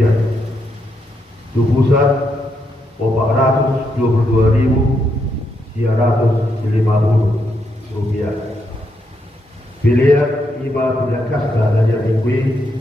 Ya, Dukusan 422.950 rupiah. Pilihan Iba Pilihan Kasta Raja Ikwi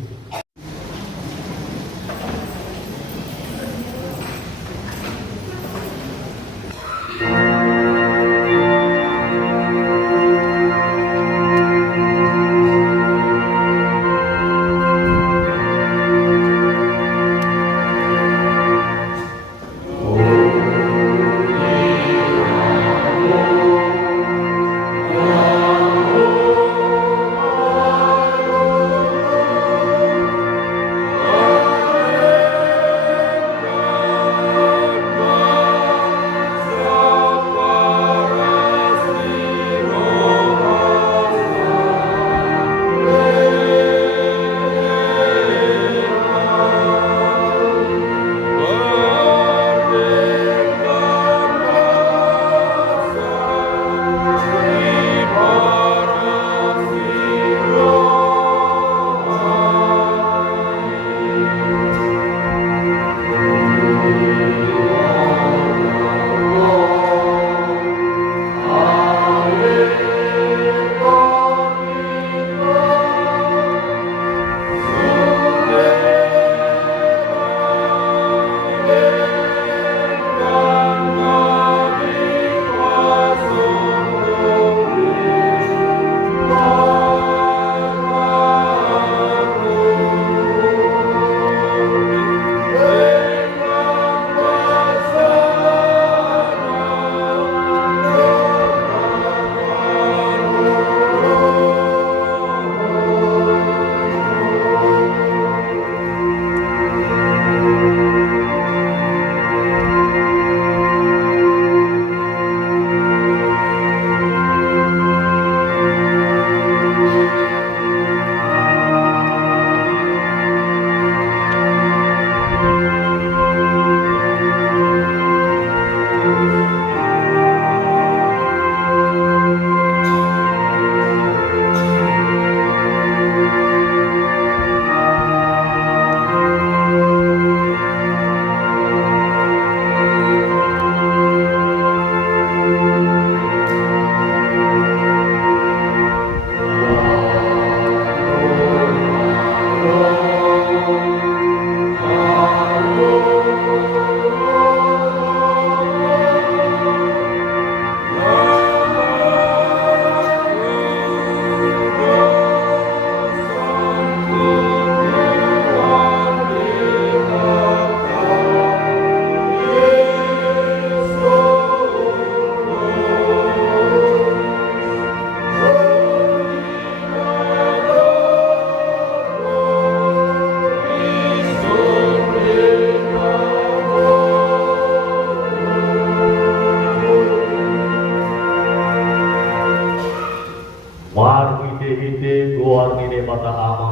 Marwite goarni mata ama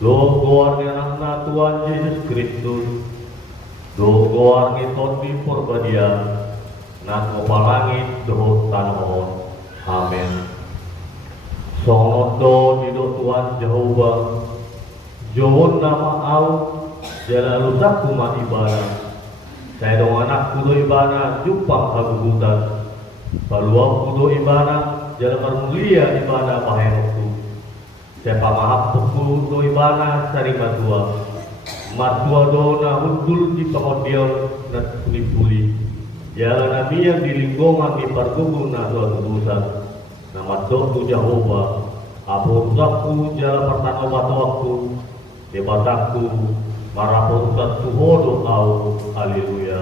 do goarni anakna Tuhan Yesus Kristus do goarni tondi porbadia nan opalangit do tanon. Amin. Songoto dido Tuhan Jehovah Johon nama au jalalu sakuma ibadah saya dong anak kudo ibana jumpa hagugutan balua kudo ibana jalan mulia ibana pahemku siapa mahap kudo ibana sari matua dona hundul di pengodion dan puli-puli jalan nabi yang di lingkungan di parkuku na dosa nama doa Jehovah abu zakku jalan pertama waktu di bataku marapun Tuhodo au haleluya.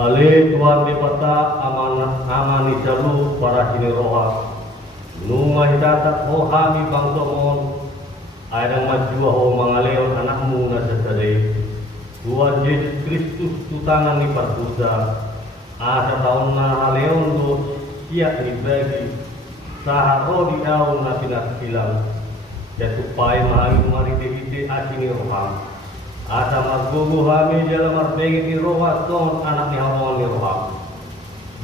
Ale Tuhan dipata amani jalu para sini roha nunga hidata hohami bang tomon airang majua ho mangaleon anakmu nasasade Tuhan Yesus Kristus tutangan ni parpusa asa tahun na haleon do siap ni bagi saharo di daun na pinasilang jatupai mahagi mari dehite asini roham asa maguguhami dalam marbegi ni roha ton anak ni hawan ni roham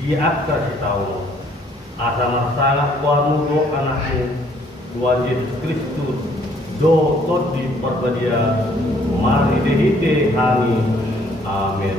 di akta si tahu asa masalah kuamu do anakmu Tuhan Yesus Kristus do todi perbadia mari dehite hani amin.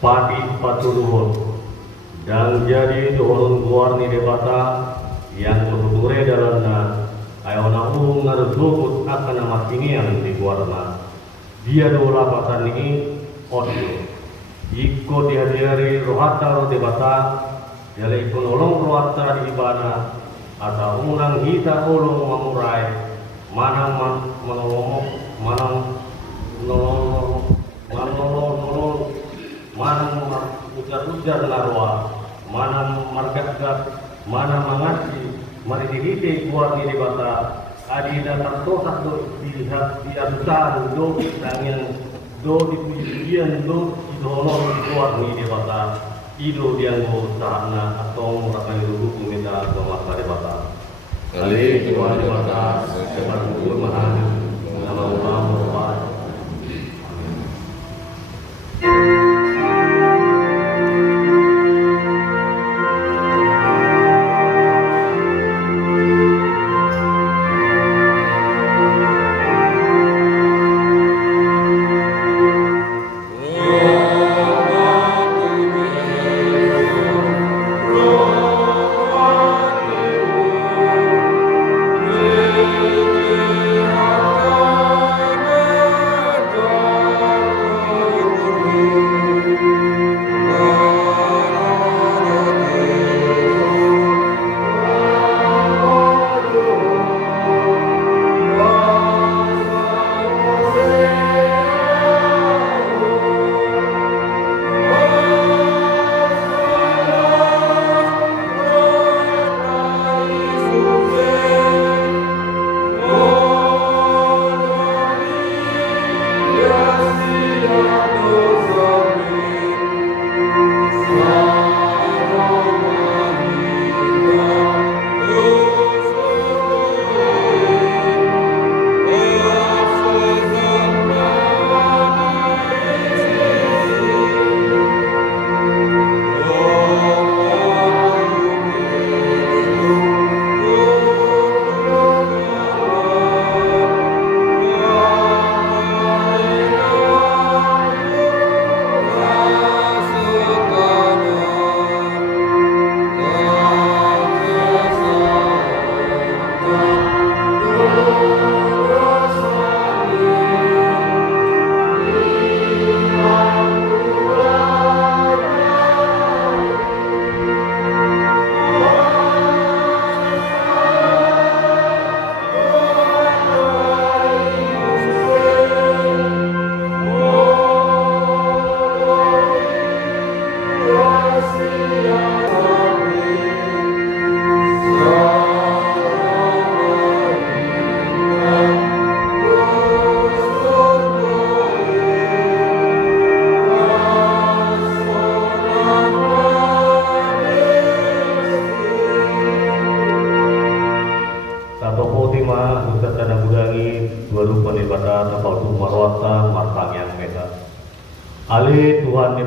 Pati patuluhon dan jadi dohon guar ni debata yang berhuture dalam na ayona ngarusukut akan nama sinian di guarna dia do lapatan ini audio iko dihadiri rohata ro debata jale iko nolong rohata di ibana atau unang hita olong mamurai manang manolong manang ujar-ujar larwa, manang margat-gat, manang mangasi, mari dihite kuat di debata, adi datang tosak do dilihat di asusan do angin do di pujian do idolor di kuat di debata, ido dianggo sahana atau merakai dulu kumita atau masa debata. Kali kuat debata, sebar buku mahal, nama ulama berubah. Amen.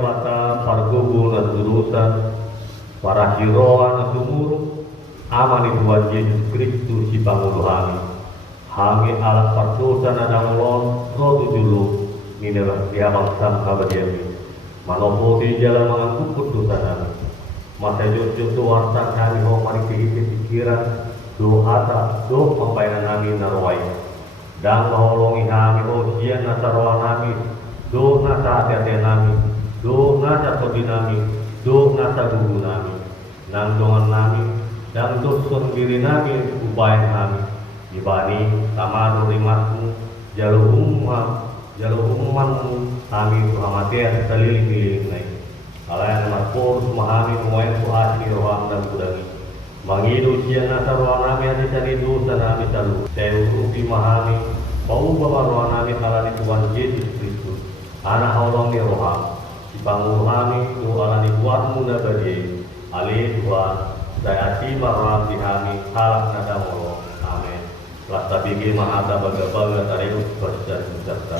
mata pargogo na turusan para hiroa na tumuro amani Tuhan Yesus Kristus si panguluhani hangi alat pardosa na damulon rotu julu minera diabang sang kabadiami manopoti jalan mengangkut dosa nami masa jojo tuarsan kami ho marikihiti pikiran do hata do pempainan nami narwai dan maholongi kami ho sian nasarwa nami do nasa hati-hati nami do nasa pergi nami do nasa guru nami nang dongan nami dan dosun diri nami upaya nami ibani tamado rimasmu jalur umumanmu kami Muhammadiyah seliling-liling naik alayan marpor memahami muayan asli roham dan kudangi mangidu sian nasa roham nami hadisani dosa nami salu saya uruti memahami bau bawa roham nami alani Tuhan Yesus Kristus anak Allah ni roham si panguluhami tu alani buatmu nabadi alih Tuhan saya asima roham dihami halak nada molo amin lasta bigi mahata baga-baga tareus berserta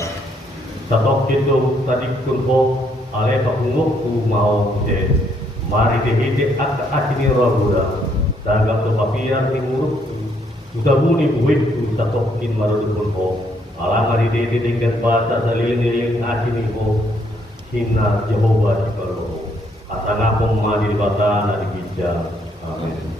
satok itu tadi kunpo ale pakungukku mau kude mari dihide ak asini robuda tagap to papiar ni muruk sudah muni buitku satok in maru kunpo ala mari dihide dengan bahasa saliling-liling asini ho hina Jehovah sikalo atana pemadi bata na dikija amin.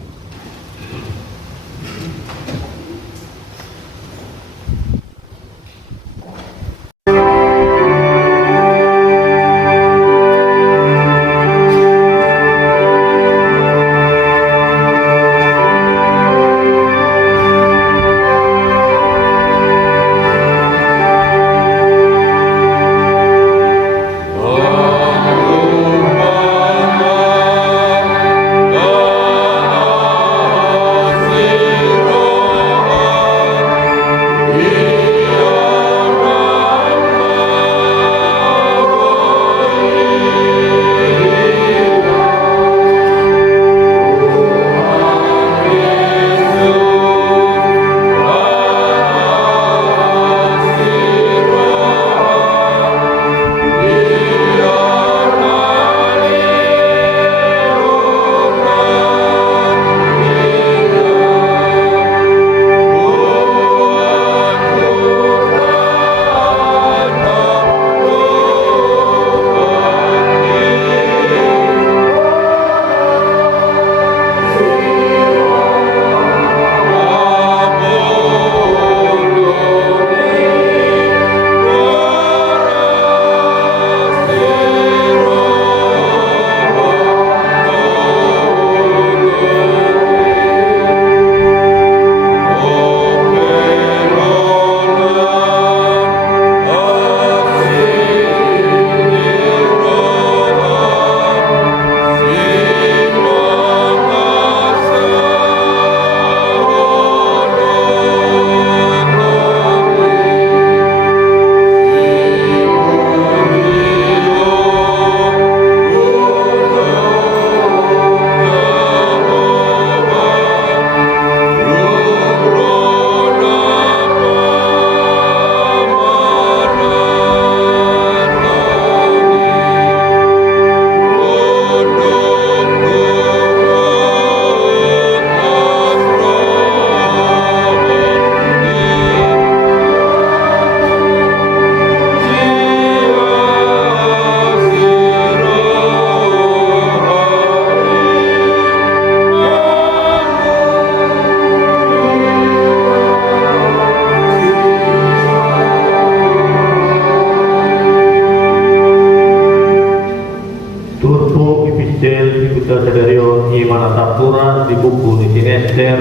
di buku di Sinester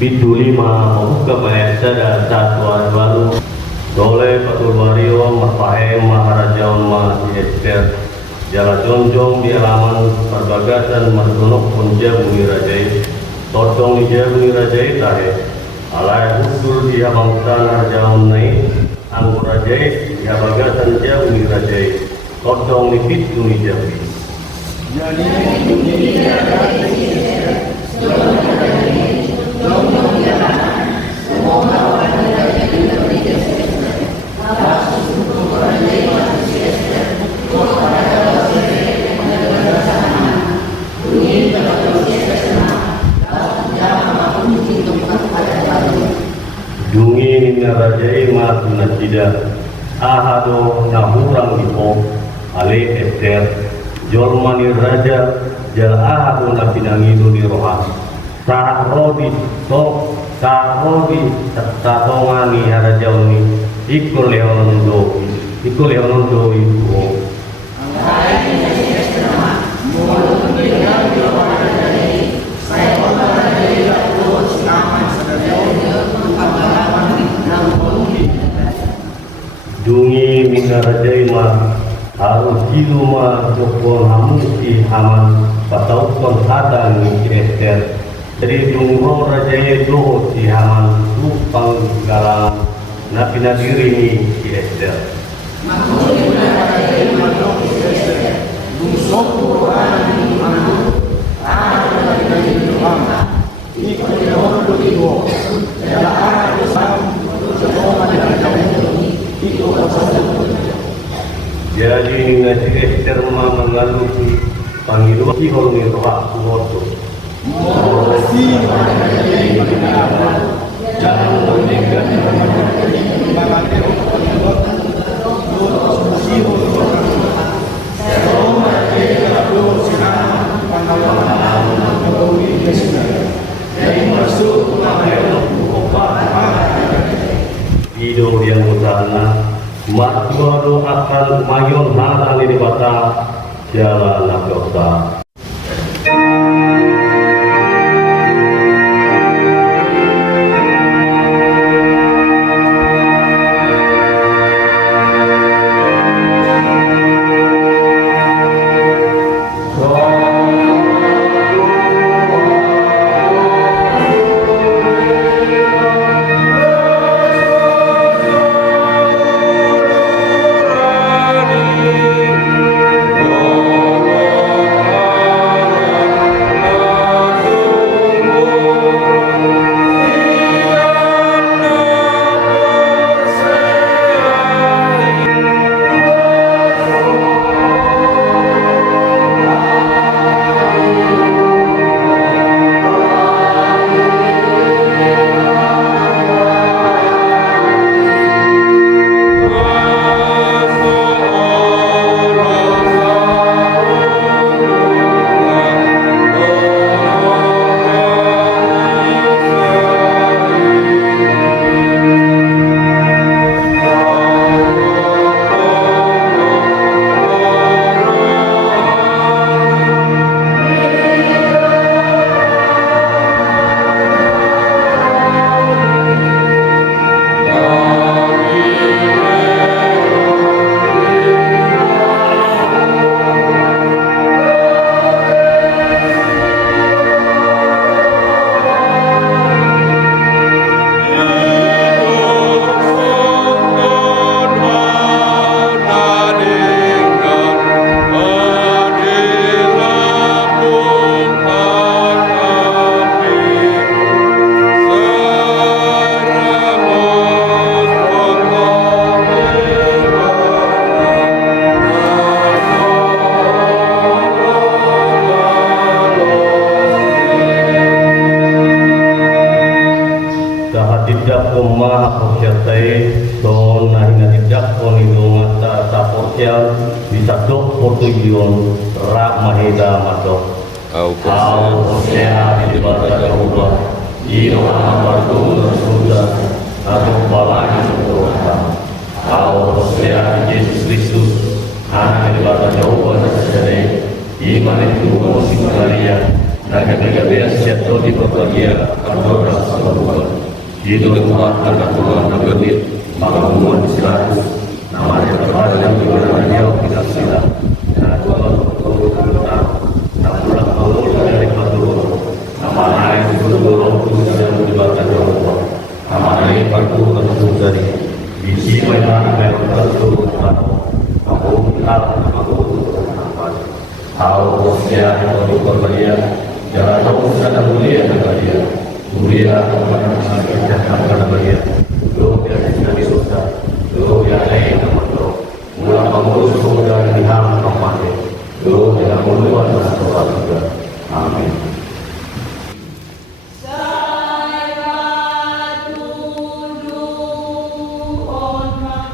Bintu 5 membuka mayat dan satuan baru Dole Patul Wario Mapahem Maharajaun Ma Sinester Jala Jonjong di halaman perbagasan Martonok Punjab Rajai Totong Jab Rajai Tahe Alai Hudur di Habangsan Harjaun Nai Anggur Rajai di Habagasan Jab Rajai Totong Nipit Jawi Jadi ida ahado nahurang ipo ale Ester jolmani raja jal ahado na pinangido ni rohas sa rodi tatongani harajawni ikul leonondo itu dungi minarajaima harus jiluma jokon hamusi haman pataukon hadang ni Ester jadi dungi mau rajaya doho si haman lupang galang napina diri ni Ester jadi ngaji Ester mengalusi panggilan sihor ni roh kuoto jangan meninggal Ido yang utama Matsuado akan mayon hal ini bata jalan nakota. tidak umah porsiatai son nahina tidak onidong ta porsial bisa dok portugion rak maheda matok au porsia di bawah Jehovah ino amartu sudah atau balanya dosa au porsia Yesus Kristus anak di bawah Jehovah saja iman itu singkaria naga-naga siatu di perbagian adoran sallallahu itu Tuhan akan Tuhan bergedir maka Tuhan silaku namanya kepada yang berada jauh tidak silah dan Tuhan berkata tak pulang Allah dari Tuhan nama lain bergolong Tuhan yang dibakar Allah nama lain bergolong Tuhan dari bisi mainan yang bergolong aku tak aku tahu siapa yang berbahaya jangan tahu sana mulia dengan dia mulia kepada bagian doa yang dari dosa doa yang lain nama doa mula pengurus doa di hang tempat doa yang meluas doa juga amin. Saya tunduk hormat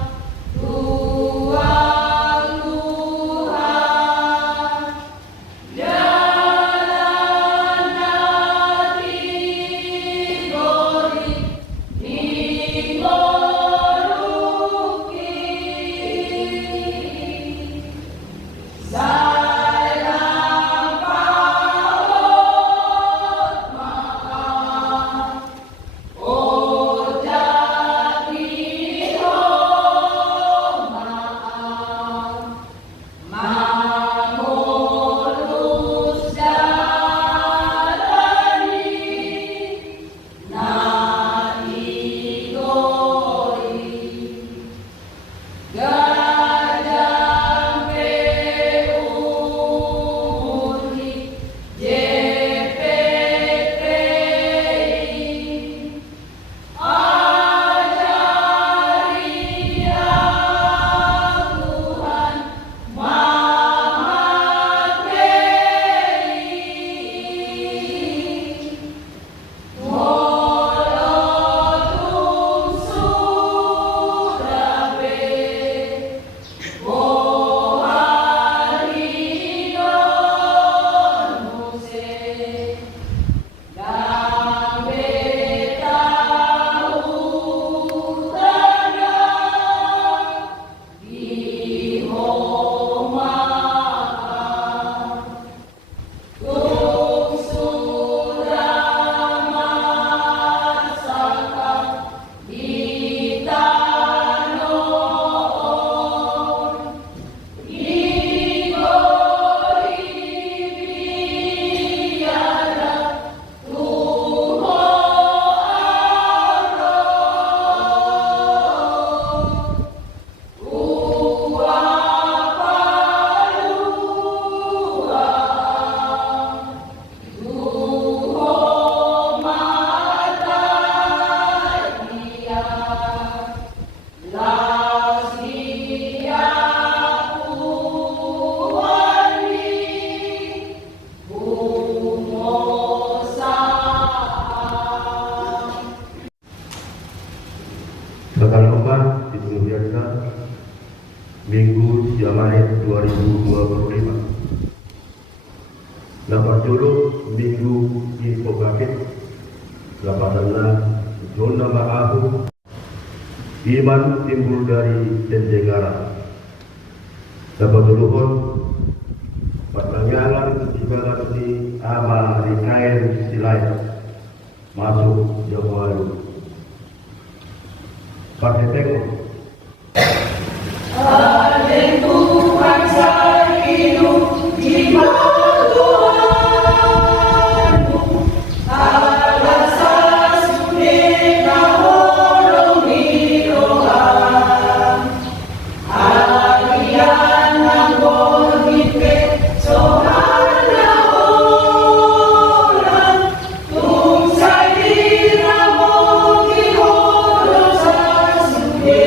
Iman timbul dari pendengaran. Dapat duluhun pertanyaan ibarat di ama di kain silai masuk Jawa. Pakai tengok. Tuhan saya hidup di bawah Tuhanmu, Allah sasude kahorong mirohan, alian nanggon hipe sohana orang, tungsai diramo kihorong sasude.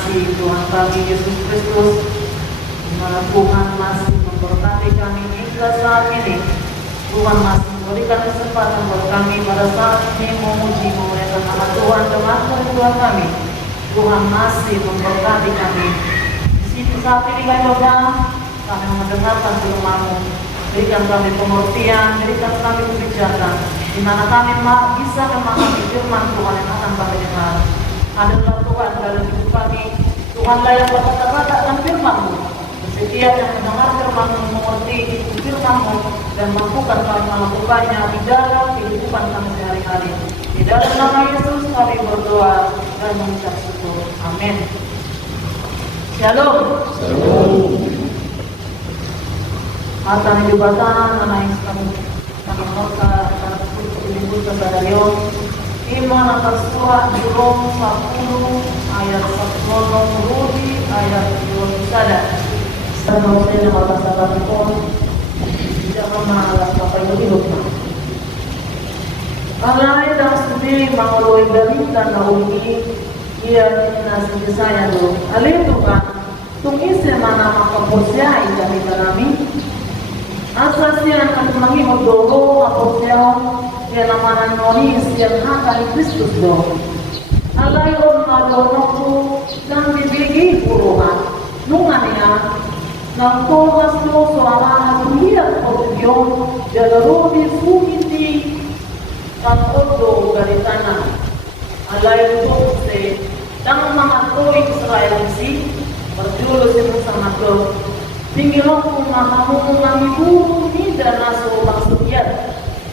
kasih Tuhan kami Yesus Kristus, Tuhan masih memberkati kami hingga saat ini. Tuhan masih memberikan kesempatan buat kami pada saat ini memuji memuliakan nama Tuhan dengan Tuhan kami. Tuhan masih memberkati kami. Di sini saat ini kami Bapa, kami mendengarkan firman-Mu. Berikan kami pengertian, berikan kami kebijakan, di mana kami bisa memahami firman Tuhan yang akan kami dengar. Adalah Tuhan dalam hidup kami. Tuhanlah yang berkata-kata dan firman-Mu. Setiap yang mendengar firman-Mu, mengerti firman-Mu, dan mampukan kami melakukannya di dalam kehidupan kami sehari-hari. Di dalam nama Yesus kami berdoa dan mengucap syukur. Amin. Shalom. Mata ni jubatan na nais kami ka pinibul ka sa dayon. Iman ang kasura Jerome 10 ayat 10 Rudi ayat 2 sada. Sa mga na mabasa ko, tidak memahalas kapay-ilog na. Alay daw sendiri manguluy dalita na uli iya nasi saya do. Alito ka, tung isi mana makaposyay dahil kami. Asasnya akan mengimut dogo aposya yang nama nonis yang akan Kristus do. Alay on madonokku dan dibigi puruhan nungania nang tomas do suara dunia kopion jalarodi sumiti kan odo dari tanah. Alay do se dang mga toy Israel si berjulus itu sama do. Tinggilah kumahamu namibu nida naso maksudiyat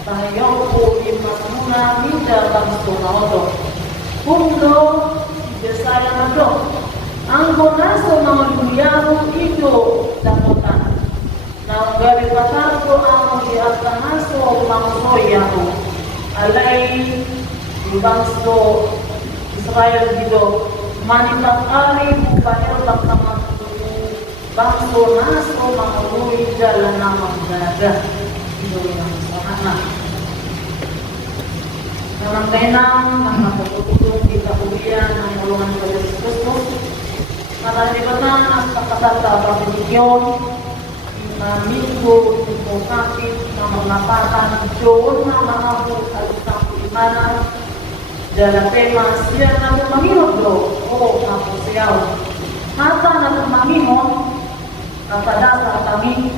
tahayaw po imasmuna nida bangso na odo kundo desaya na do ang naso mga luyaw ito dakotan na ugali patarko ang diata naso mga soyaho alay bangso Israel dito manipag-ari bukanero baksamang bangso naso makaluwi dalam nama daga itu yang sangat dalam tenang karena keputusan di kemudian yang golongan pada Kristus kata di benar kata-kata perpindikion minggu itu kaki nama mengatakan jauh nama aku tak dimana dalam tema siang aku mengiut do aku siau kata aku mengiut kata dasar kami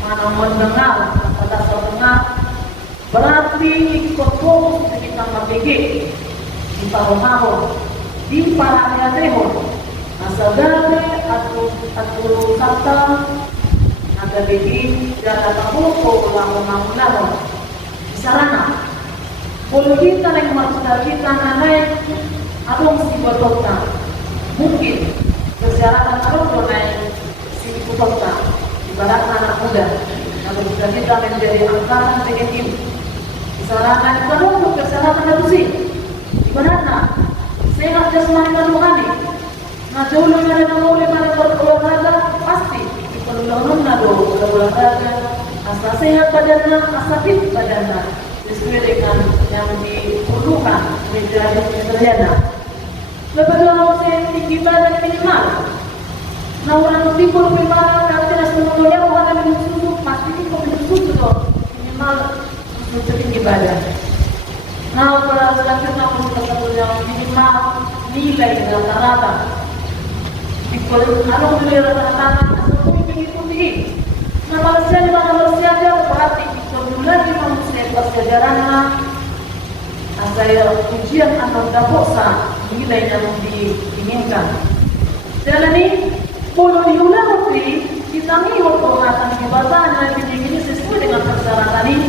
mana mendengar kata dasar dengar berarti ikut fokus kita mabigi di paruh-paruh di parahiateho asagade atau kata ada bigi dalam tamuko ulang-ulang di sarana kalau kita yang maksudnya kita naik atau mesti berdoa mungkin persyaratan kalau naik kota, ibarat anak muda, kalau sudah kita menjadi angkatan negatif, disarankan itu untuk kesehatan itu sih, ibaratnya sehat jasmani dan rohani. Nah jauh lebih ada boleh pada berolahraga pasti, diperlukan nado berolahraga, asa sehat badannya, asa fit badannya, sesuai dengan yang diperlukan menjadi terjadi. Lepas itu tinggi badan minimal. Nah orang timur memang karena semuanya orang yang susu pasti itu susu dong minimal susu tinggi badan. Nah kalau selanjutnya kita yang minimal nilai rata-rata. Kalau nilai rata-rata asal tinggi tinggi. Nah Malaysia di mana Malaysia dia berarti kemudian di manusia persejarannya asal ujian atau daposa nilai yang diinginkan. Jalan ini Puluh diulang kita ngikut penghatan jabatan dan ini sesuai dengan persyaratan ini.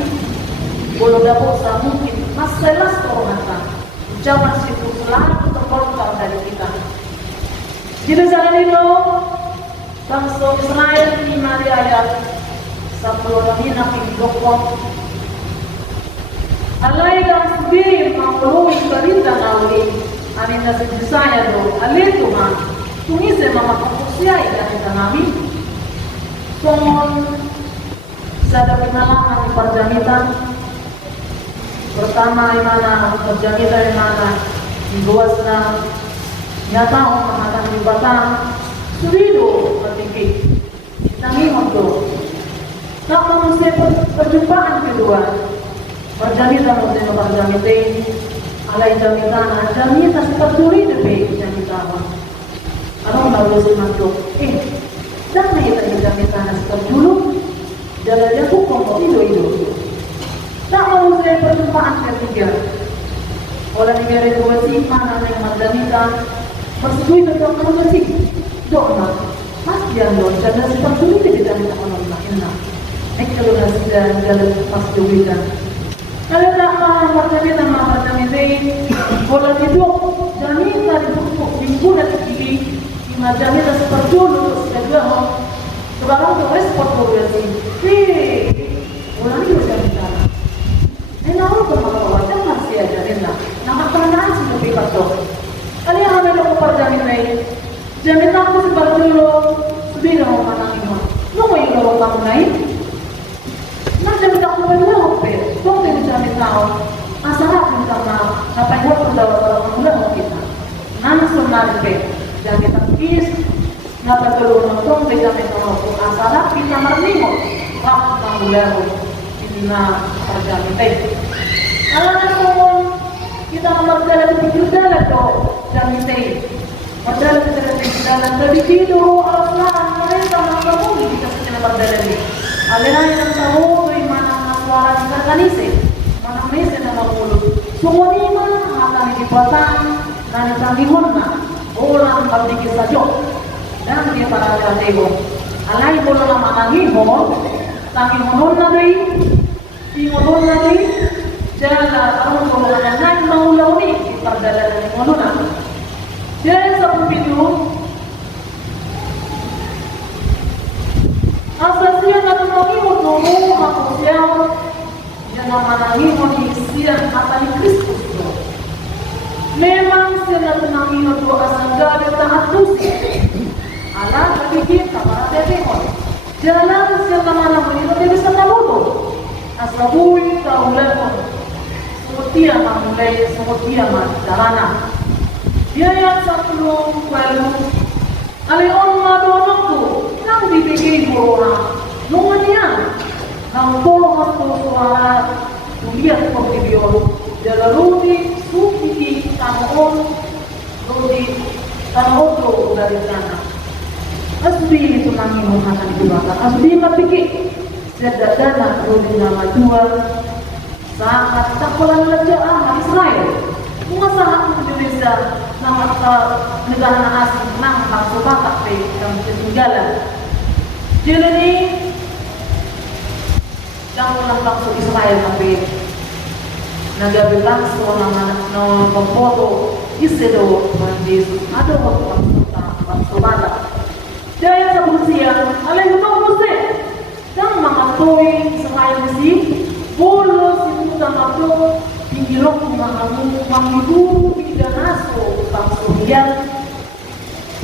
Puluh dapat mungkin masalah penghatan ucapan situ selalu terkontrol dari kita. Jadi jalan itu bangsa Israel di ayat 10 ini nabi dokter alai dan sendiri mengalami perintah nabi anina saya do alai Tuhan tumise mama kapusiai kata nabi kon sada kenalan di perjanitan pertama di mana perjanitan di mana di luasna tahu mengatakan di batang sulido bertinggi kita ngimot tuh tak manusia perjumpaan kedua berjamita manusia berjamita alai jamita jamita seperti lebih jamita ano baru semangat dan kita jamita seperti dulu jalannya hukum itu tak manusia perjumpaan ketiga orang negara itu mana yang mandamita bersetuju dengan manusia doa mas yang doa jangan seperti itu tidak minta Allah inna kalau nasihat jalan pas duwitan kalau tak mandamita orang itu jamita dipukul mingguan ini jamita seperti dulu segala sekarang tu respon progresi orang itu jamita Nena orang bermakna jangan sia jangan nama peranaan sih lebih betul. Kali yang ada aku perjamin lain, jamin aku seperti lo sudah mau mana ini, lo mau yang lo kamu lain. Nak jamin aku berdua apa? Kau tidak jamin tahu. Masalah kita mau apa yang aku dah orang mula kita. Nana semua pe jamin takis, nak perlu nonton tidak jamin tahu. Masalah kita mernimo, waktu kamu lalu. Na perjalanan alam kita berjalan di jalan do jalan berjalan di jalan dari tidur alam mereka mengambil kita sedang berjalan ini alena yang tahu dari mana suara kita kanise mana mese nama mulut semua ini mana akan dipotong dan tanggungan orang berdikit saja dan dia para jatego alai bola nama tanggungan nanti Timur nanti jalan orang golongan naik mau ni di perjalanan mana? Jalan sampai itu asasnya nak nangi mau aku siapa? Jangan nangi mau diisian apa ni Kristus tu. Memang saya nak nangi untuk asal taat tusi. Alah bagi kita para tepon. Jalan saya mana mau itu bisa tahu. Asabui kaulah semutia mamulai semutia majalana dia yang satu walu ale orang dono tu nang dipikir orang nunganya nang tolong tu suara lihat kok video jalarudi suki tangon rodi tangon tu dari sana asli itu nangi makan di belakang asli mapikir Sedadana rodi nama dua sangat takulan lejaan Israel. Mengasahan Indonesia nama negara asing nang bangsa Batak yang ketinggalan. Jadi yang ulang bangsa Israel tapi negara bangsa nama no memfoto Isedo Yesus ada bangsa Batak. Jaya sebusia, alai hutang musik. Dan mengatui selain si bolos itu sama tu pinggirok mengibu tidak naso bangsa dia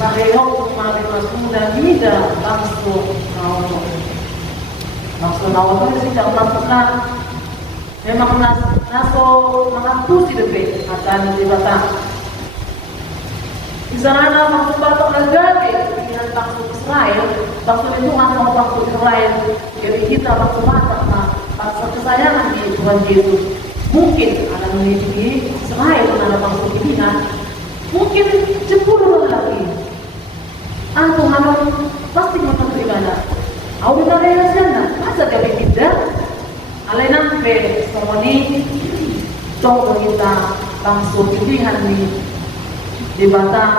bahayok mengibu dan tidak bangsa nawa tu sih tak pernah memang naso mengatusi depan akan dibatan di sana bangsa Batak lagi dengan bangsa Israel bangsa itu mau bangsa Israel jadi kita bangsa Batak bangsa kesayangan di Tuhan Yesus mungkin ada memiliki Israel ada bangsa Filipina mungkin 10 lagi aku harus pasti menerima aku tidak sana masa kami tidak alai nampe semua ini tolong kita bangsa pilihan di Batam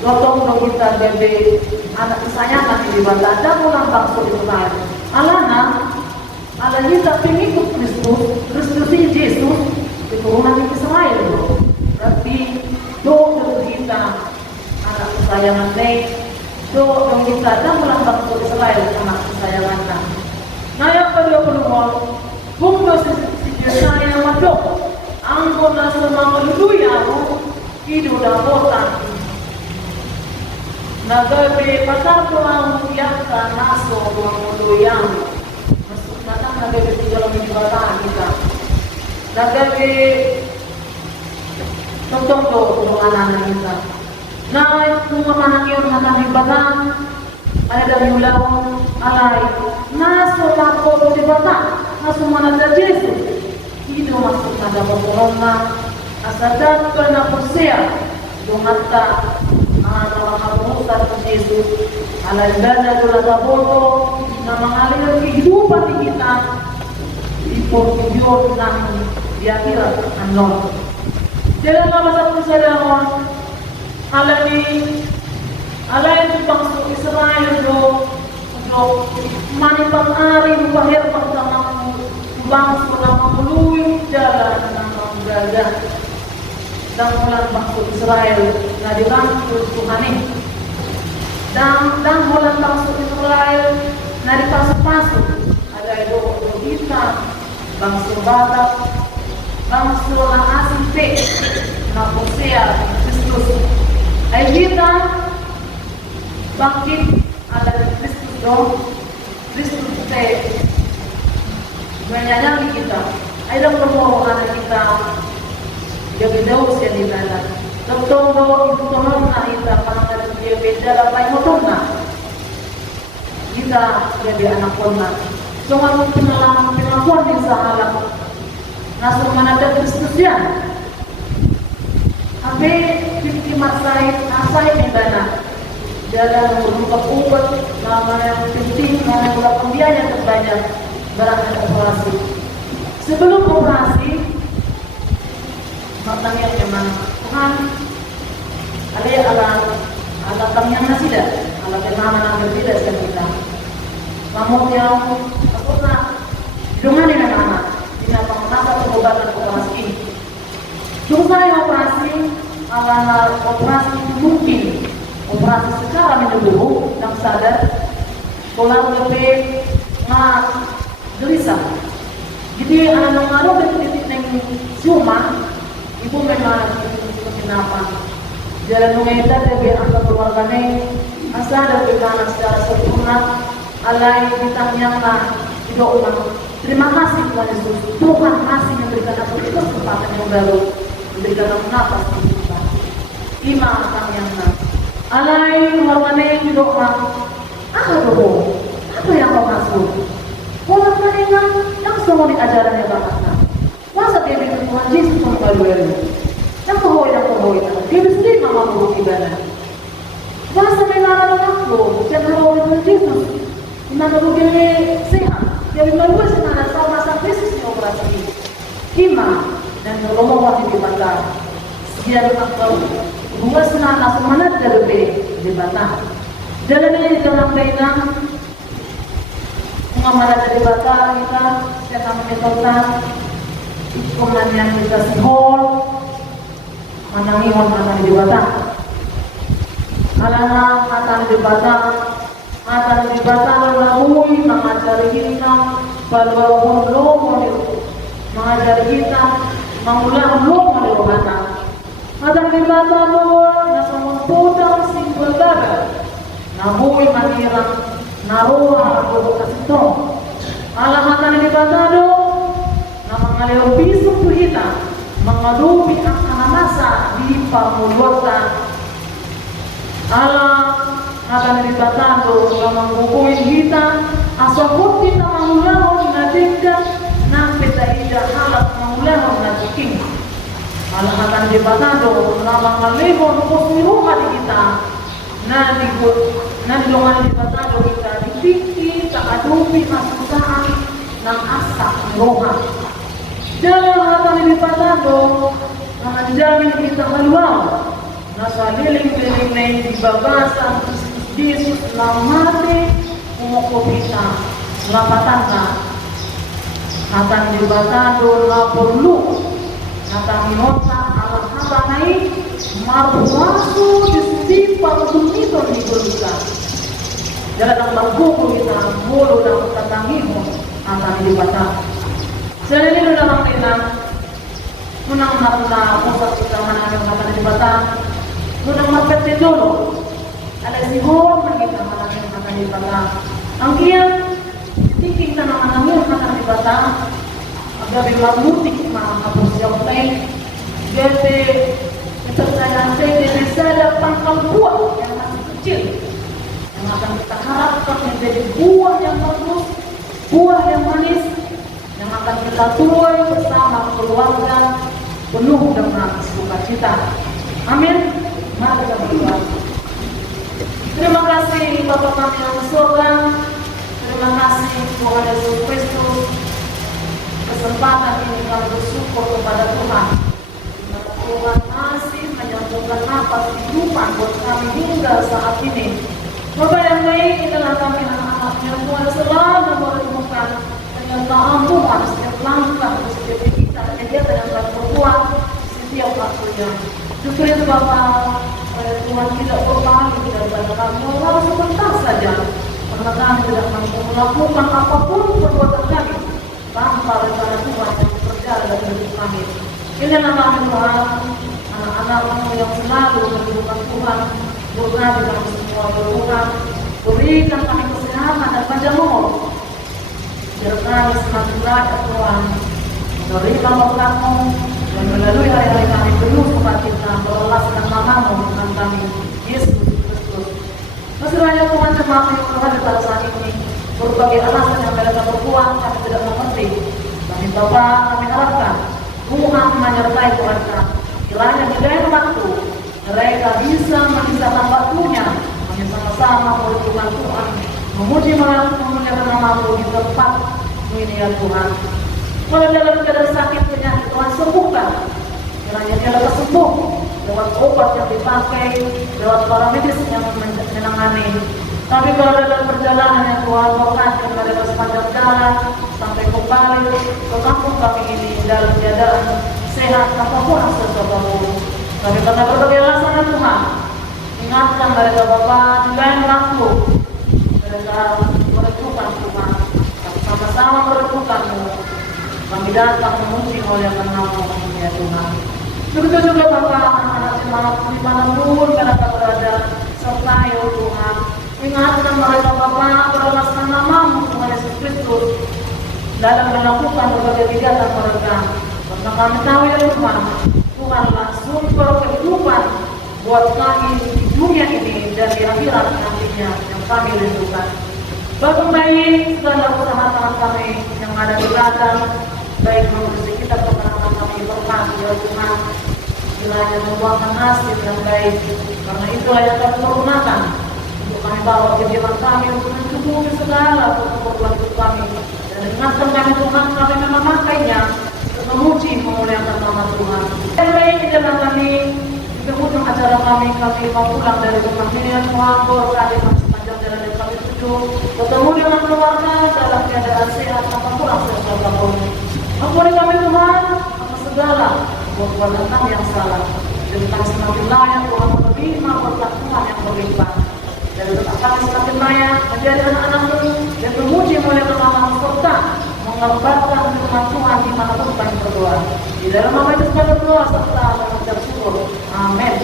lotong dong kita bebe anak kesayangan di Batam dan ulang bangsa Israel alana ala kita pengikut Kristus Yesus keturunan Israel berarti dong kita anak kesayangan dong kita dan ulang bangsa Israel anak kesayangan nah yang kedua kumpul si Yesaya madok anggota semua haleluya hidup dan kota nagabe patar doang biasa masuk doang yang masuk datang nagabe tinggal di bataan kita nagabe Totoo to tulungan kita. Na kung mamanang yun nakalibatan, ay dahil ulawang alay, naso mako di bata, naso manada Jesus. Ito masuk na dapat corona, asadat ko na po siya, dumata ang mga kabuhusan ko Jesus, alay dada doon na boto, na mga alay kehidupan di kita, ipon ng diakira ang Lord. Dalam masa perjalanan, alay itu bangsa Israel do manipang-ari bahir pagtama bangsa na mamuluwi jalan ng mga dan mulan bangsa Israel na di bangsa Tuhanin dan mulan bangsa Israel na di pasok-pasok ada do kita bangsa Batak bangsa na asinte na Hosea Kristus ay kita bangkit ada Kristus do Kristus te menyayangi kita ay daw permohonan kita jadi daw siya di dalam totoo do itu tuhan na kita pangalan dia beda lapay motor na kita jadi anak na so ang pinangakuan din sa alam nasa manada Kristus yan abe asay di dana dalam berubah-ubah nama yang penting nama yang pembiayaan terbanyak barang operasi sebelum operasi bertanya memang Tuhan alat yang masih ada alat yang mana berbeda dengan kita namun yang aku nak dengan anak-anak tidak mengenal pengobatan operasi ini selesai operasi ala operasi mungkin operasi secara menyeluruh dan sadar pola lebih gelisah jadi anak-anak titik yang cuma ibu memang kenapa jalan mengeta lebih angka keluarganya asal dan berjalan secara sempurna alai ditanyanglah tidak ulang terima kasih Tuhan Yesus Tuhan masih memberikan aku kesempatan yang baru memberikan aku nafas kehidupan ima tanyanglah alai keluarganya tidak ulang apa yang kau maksud orang mereka yang semua diajarannya banget masa dia bilang Tuhan Yesus membaru-baru yang kehoi dia mesti mama buruk ibadah masa melarang aku yang kehoi Tuhan Yesus dimana begini sehat jadi baru senang sama masa krisis di operasi hima dan kalau mau di bata sekian akal bunga senang langsung mana dari di bata jalannya di dalam beina mengamara dari bata kita saya namanya total kemudian kita sihol manangihon akan di bata alana akan di bata lalui mengajari kita balawon lomo mengajari kita mengulang lomo di bata akan di bata nasa mempudang simbol baga nabui manirang naruha ako kasito alahatan di bata na mga leobisong tuhita, mga lupi ang kanamasa di pamulutan. Akan dibatado na manggukuin hita, asabutin na mangulahon na digda ng petaida halap mangulahon na tiking. Akan dibatado na mga lehon kusmiruha di kita, na dilungan dibatado kita, dipiki, takadupi, masusaan ng asak miruha. Dalam hatan dipatado na manjamin kita haluaw na sa liling-liling na ibabasa Yesus na mati umuko kita lapatan na hatan dipatado na perlu na taminota alam hatan na marwaso disipang tumiton ni kita dalam ang magbuko kita mulo ng tatangihon hatan dipatado. Jadi ini dalam kita menang pusat utama namin mata di bata, menang mapet dulu. Ada sihor kita namin mata di bata. Ang kian tiking kita namin mata di bata, agak bilang mutik mah hapus yang lain. Jadi kepercayaan saya bisa ada pangkal buah yang masih kecil, yang akan kita harapkan menjadi buah yang bagus, buah yang manis, yang akan kita tuai bersama keluarga penuh dengan sukacita. Amin. Mari kita berdoa. Terima kasih Bapa kami yang di surga. Terima kasih Tuhan Yesus Kristus. Kesempatan ini kami bersyukur kepada Tuhan. Tuhan masih menyambungkan nafas kehidupan buat kami hingga saat ini. Bapa yang baik, inilah kami anak-anaknya Tuhan selalu menemukan dengan keampuhan setiap langkah, setiap kita, kegiatan yang telah berbuat setiap waktunya. Justru itu Bapa, Tuhan tidak berbalik daripada kami, walau sebentar saja, karena kami tidak mampu melakukan apapun perbuatan kami tanpa rencana Tuhan yang bekerja dalam hidup kami. Inilah kami Tuhan, anak-anak-Mu yang selalu menunjukkan Tuhan, berkati kami semua Tuhan, berikan kami kesehatan dan panjang umur, biar kami semakin layak Tuhan, menerima berkat-Mu, dan melalui hari-hari kami penuh sukacita berlaskan nama-Mu dengan kami, Yesus Kristus. Masih banyak Tuhan jemaat yang Tuhan pada saat ini, berbagai alasan yang mereka berbuat, kami tidak mengerti. Kami Bapa, kami harapkan Tuhan menyertai mereka. Kiranya di lain waktu mereka bisa mengisahkan waktunya, kami sama-sama berdoa Tuhan, memuji memuliakan nama-Mu di tempat ini ya Tuhan. Kalau dalam keadaan sakit penyakit Tuhan sembuhkan, kiranya dia lekas sembuh lewat obat yang dipakai, lewat para medis yang menangani. Tapi kalau dalam perjalanan yang Tuhan berkati mereka sepanjang jalan sampai kembali ke kampung kami ini dalam keadaan sehat tanpa kurang sesuatu. Tapi karena berbagai alasan Tuhan, ingatkan mereka Bapa di lain waktu mereka merenungkan Tuhan, sama-sama merenungkan-Mu. Kami datang memuji muliakan nama-Mu ya Tuhan. Begitu juga Bapa, anak-anak jemaat dimanapun mereka berada, sertai ya Tuhan. Ingatkan mereka Bapa, berlaskan nama-Mu Tuhan Yesus Kristus dalam melakukan berbagai kegiatan mereka. Karena kami tahu ya Tuhan, Tuhanlah sumber kehidupan buat kami di dunia ini dan di akhirat nantinya yang kami rindukan. Bapa baik, segala usaha tangan kami yang ada di ladang, baik mengurusi kita perkenalan kami berkati ya Tuhan, kiranya membuahkan hasil yang baik, karena itulah yang kami pergunakan untuk kami bawa kehidupan kami untuk mencukupi segala keperluan hidup kami, dan ingatkan kami Tuhan, kami memakainya untuk memuji memuliakan nama Tuhan. Yang baik adalah kami di penghujung acara kami mau pulang dari rumah ini ya Tuhan, berkati kami sepanjang jalan yang kami tuju, bertemu dengan keluarga dalam keadaan sehat tanpa kurang sesuatu apapun. Ampuni kami Tuhan atas segala perbuatan kami yang salah, dan kami semakin layak Tuhan menerima berkat Tuhan yang berlimpah. Dan tetap kami semakin layak menjadi anak-anak-Mu dan memuji muliakan nama-Mu serta mengabarkan firman Tuhan dimanapun kami berdoa. Di dalam nama Yesus kami berdoa serta mengucap syukur. Amin.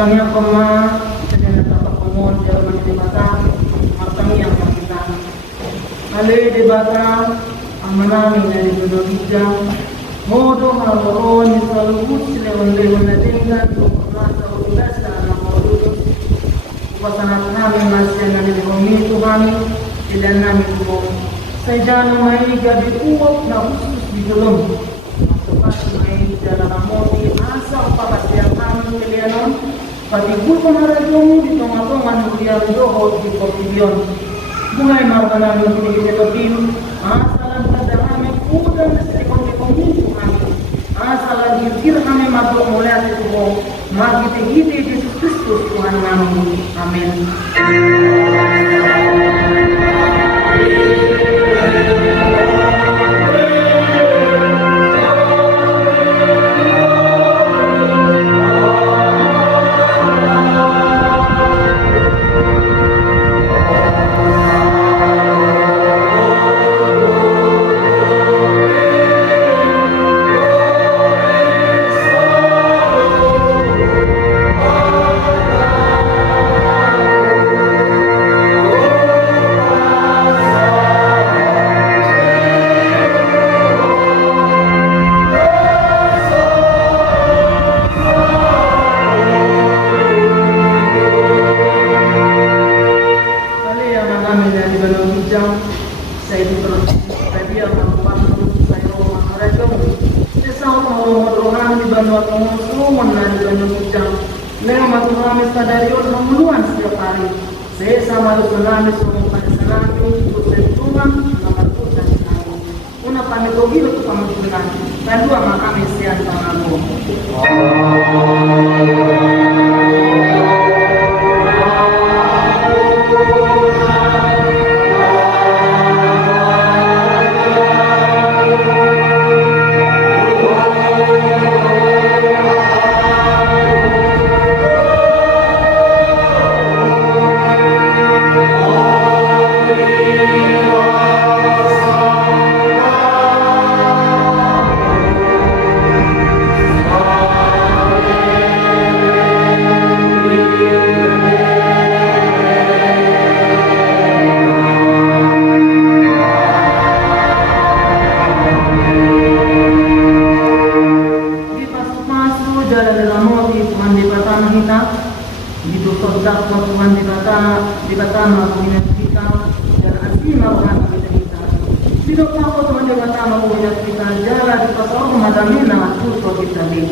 matangnya koma sedang dapat pengon Jerman di bata matangnya kita ale di bata amanami dari gunung hijau modo haron selalu usle onde wala dengan masa udasa na modo upasana kami masih ngani homi Tuhan ilan namin mo sa jano may gabi uwap na khusus di dalam masuk may dalam amoti asa upakasiyang kami kalianon patigul ko na radyo di tungatungan mutiang doho di pagpilion bungai marga namin pinigil asalan kada kami udang na sa pagpilion kami asalan hikir kami mabuk mulai sa tubo magiti-giti Jesus Kristus Tuhan namin. Amen. Saya sama dengan semua pasangan itu sentuhan nomor tujuh kami. Una pamitogi itu pamitulan. Kedua kami sian pangamu. Madamina, tutto che sta lì.